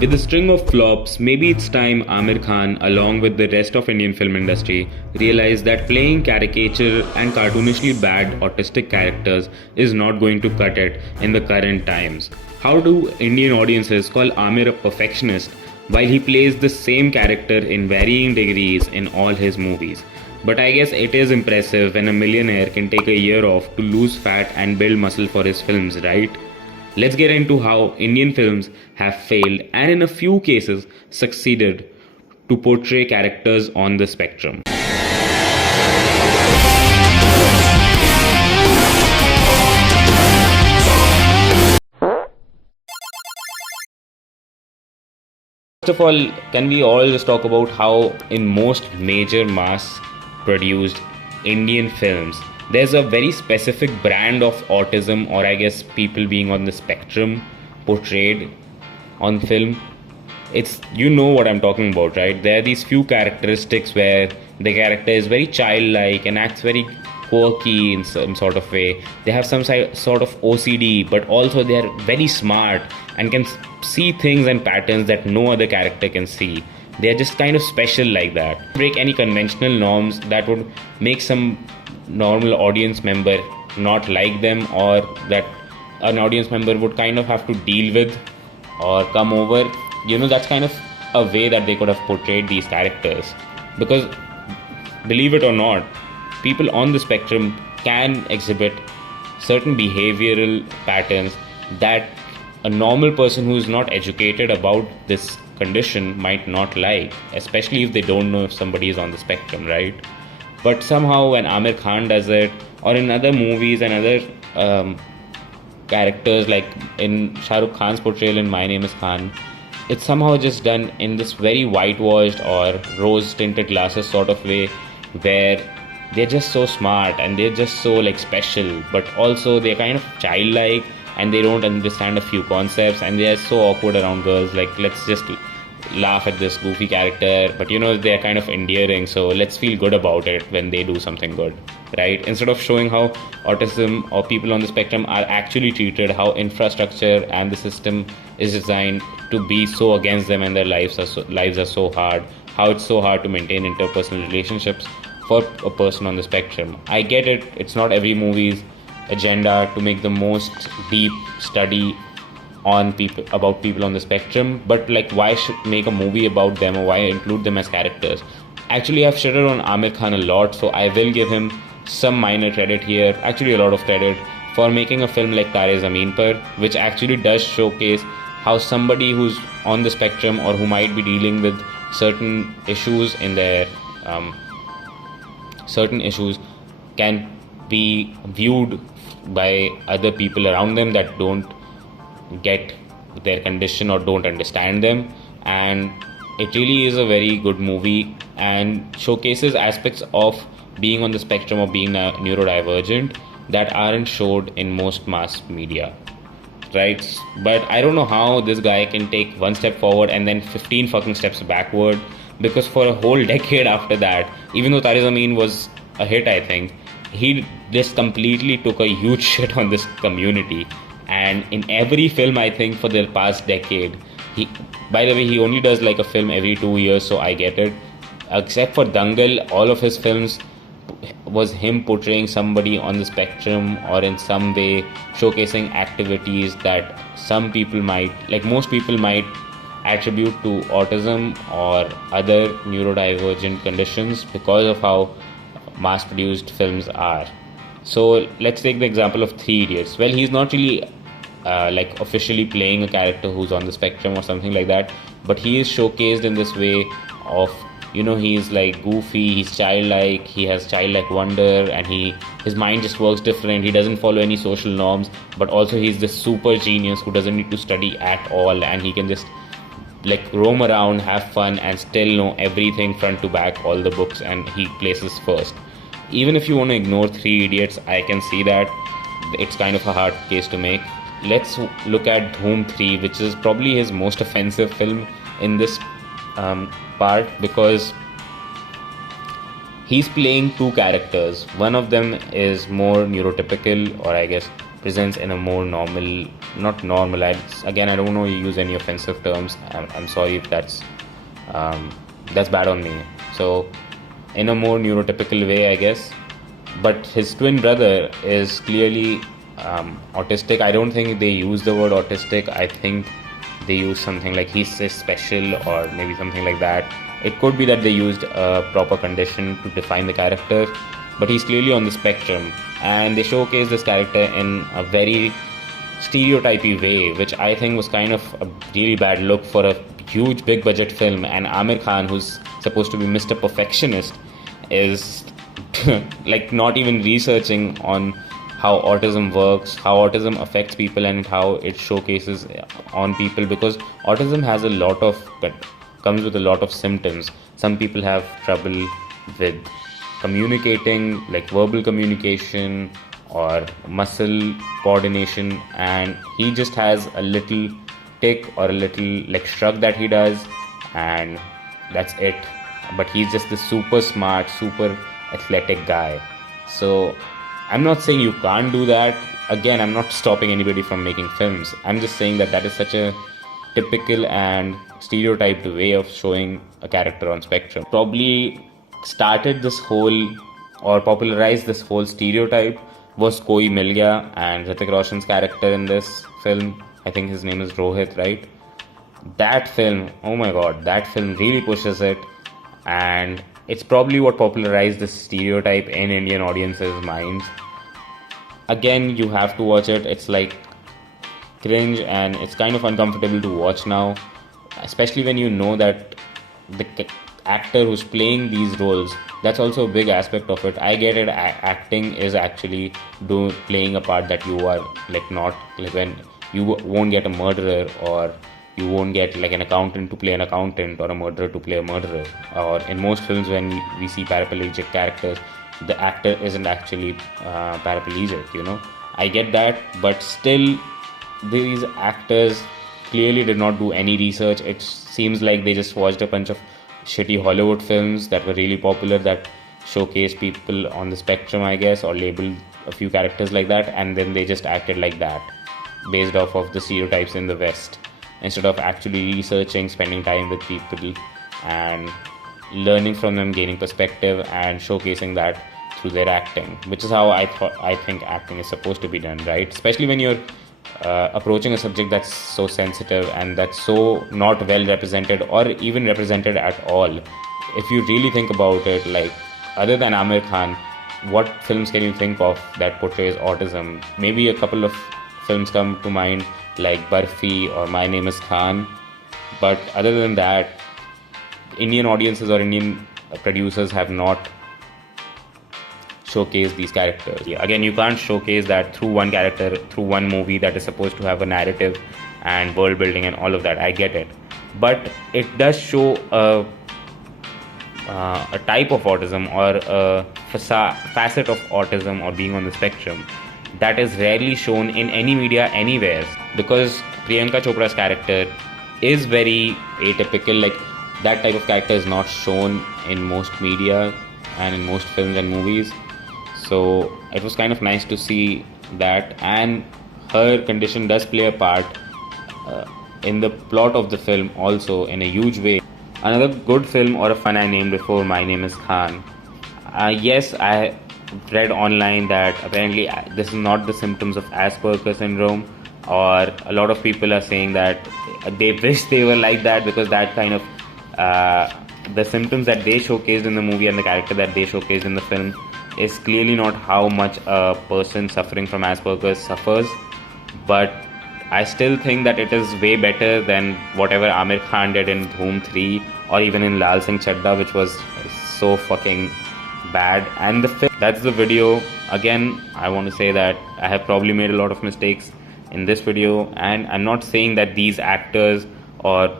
With a string of flops, maybe it's time Amir Khan, along with the rest of Indian film industry, realized that playing caricature and cartoonishly bad autistic characters is not going to cut it in the current times. How do Indian audiences call Amir a perfectionist while he plays the same character in varying degrees in all his movies? But I guess it is impressive when a millionaire can take a year off to lose fat and build muscle for his films, right? Let's get into how Indian films have failed and in a few cases succeeded to portray characters on the spectrum. First of all, can we all just talk about how in most major mass produced Indian films there's a very specific brand of autism, or I guess people being on the spectrum, portrayed on film. It's, you know what I'm talking about, right? There are these few characteristics where the character is very childlike and acts very quirky in some sort of way. They have some sort of OCD, but also they are very smart and can see things and patterns that no other character can see. They are just kind of special like that. Break any conventional norms that would make some normal audience member not like them, or that an audience member would kind of have to deal with or come over. That's kind of a way that they could have portrayed these characters. Because believe it or not, people on the spectrum can exhibit certain behavioral patterns that a normal person who is not educated about this condition might not like, especially if they don't know if somebody is on the spectrum, right? But somehow when Amir Khan does it, or in other movies and other characters, like in Shah Rukh Khan's portrayal in My Name is Khan, it's somehow just done in this very whitewashed or rose-tinted glasses sort of way, where they're just so smart and they're just so like special, but also they're kind of childlike and they don't understand a few concepts and they're so awkward around girls. Like, let's just laugh at this goofy character, but they're kind of endearing, so let's feel good about it when they do something good, right? Instead of showing how autism or people on the spectrum are actually treated, how infrastructure and the system is designed to be so against them and their lives are so hard, how it's so hard to maintain interpersonal relationships for a person on the spectrum. I get it, it's not every movie's agenda to make the most deep study on people, about people on the spectrum, but like, why should make a movie about them, or why include them as characters? Actually, I've shitted on Amir Khan a lot, so I will give him some minor credit here, actually a lot of credit, for making a film like Tare Zameen Par, which actually does showcase how somebody who's on the spectrum or who might be dealing with certain issues in their certain issues can be viewed by other people around them that don't get their condition or don't understand them. And it really is a very good movie and showcases aspects of being on the spectrum or being neurodivergent that aren't showed in most mass media, right? But I don't know how this guy can take one step forward and then 15 fucking steps backward, because for a whole decade after that, even though Tare Zameen was a hit, I think, he just completely took a huge shit on this community. And in every film, I think, for the past decade, by the way, he only does like a film every 2 years, so I get it. Except for Dangal, all of his films was him portraying somebody on the spectrum or in some way showcasing activities that some people might, like most people might, attribute to autism or other neurodivergent conditions because of how mass-produced films are. So let's take the example of Three Idiots. Well, he's not really like officially playing a character who's on the spectrum or something like that, but he is showcased in this way of, he's like goofy, he's childlike, he has childlike wonder, and his mind just works different. He doesn't follow any social norms, but also he's this super genius who doesn't need to study at all, and he can just like roam around, have fun, and still know everything front to back, all the books, and he places first. Even if you want to ignore Three Idiots, I can see that it's kind of a hard case to make. Let's look at Dhoom 3, which is probably his most offensive film in this part, because he's playing two characters. One of them is more neurotypical, or I guess presents in a more normal not normal. Again, I don't know you use any offensive terms. I'm sorry if that's bad on me. So, in a more neurotypical way, I guess. But his twin brother is clearly autistic. I don't think they use the word autistic. I think they use something like he's special or maybe something like that. It could be that they used a proper condition to define the character, but he's clearly on the spectrum, and they showcase this character in a very stereotypy way, which I think was kind of a really bad look for a huge big budget film. And Amir Khan, who's supposed to be Mr. Perfectionist, is like not even researching on how autism works, how autism affects people, and how it showcases on people, because autism has comes with a lot of symptoms. Some people have trouble with communicating, like verbal communication or muscle coordination, and he just has a little tick or a little like shrug that he does, and that's it. But he's just the super smart, super athletic guy. So I'm not saying you can't do that. Again, I'm not stopping anybody from making films. I'm just saying that is such a typical and stereotyped way of showing a character on spectrum. Probably started this whole or popularized this whole stereotype was Koi Mil Gaya, and Hrithik Roshan's character in this film, I think his name is Rohit, right? That film, oh my god, that film really pushes it, and it's probably what popularized this stereotype in Indian audiences' minds. Again, you have to watch it. It's like cringe and it's kind of uncomfortable to watch now, especially when you know that the actor who's playing these roles, that's also a big aspect of it. I get it, acting is actually playing a part that you are like not, like when you won't get a murderer, or you won't get like an accountant to play an accountant, or a murderer to play a murderer, or in most films when we see paraplegic characters, the actor isn't actually paraplegic, you know. I get that, but still these actors clearly did not do any research. It seems like they just watched a bunch of shitty Hollywood films that were really popular, that showcase people on the spectrum, I guess, or labeled a few characters like that, and then they just acted like that based off of the stereotypes in the West, instead of actually researching, spending time with people and learning from them, gaining perspective and showcasing that through their acting, which is how I think acting is supposed to be done, right? Especially when you're approaching a subject that's so sensitive and that's so not well represented or even represented at all. If you really think about it, like other than Amir Khan, what films can you think of that portrays autism? Maybe a couple of films come to mind, like Barfi or My Name is Khan, but other than that, Indian audiences or Indian producers have not showcase these characters. Yeah, again, you can't showcase that through one character, through one movie that is supposed to have a narrative and world building and all of that. I get it, but it does show a type of autism, or a facet of autism or being on the spectrum that is rarely shown in any media anywhere, because Priyanka Chopra's character is very atypical. Like that type of character is not shown in most media and in most films and movies. So it was kind of nice to see that, and her condition does play a part in the plot of the film also in a huge way. Another good film or a fun I named before, My Name is Khan. Yes, I read online that apparently this is not the symptoms of Asperger syndrome, or a lot of people are saying that they wish they were like that, because that kind of the symptoms that they showcased in the movie and the character that they showcased in the film is clearly not how much a person suffering from Asperger's suffers. But I still think that it is way better than whatever Amir Khan did in Dhoom 3 or even in Lal Singh Chaddha, which was so fucking bad. And that's the video. Again, I want to say that I have probably made a lot of mistakes in this video, and I'm not saying that these actors or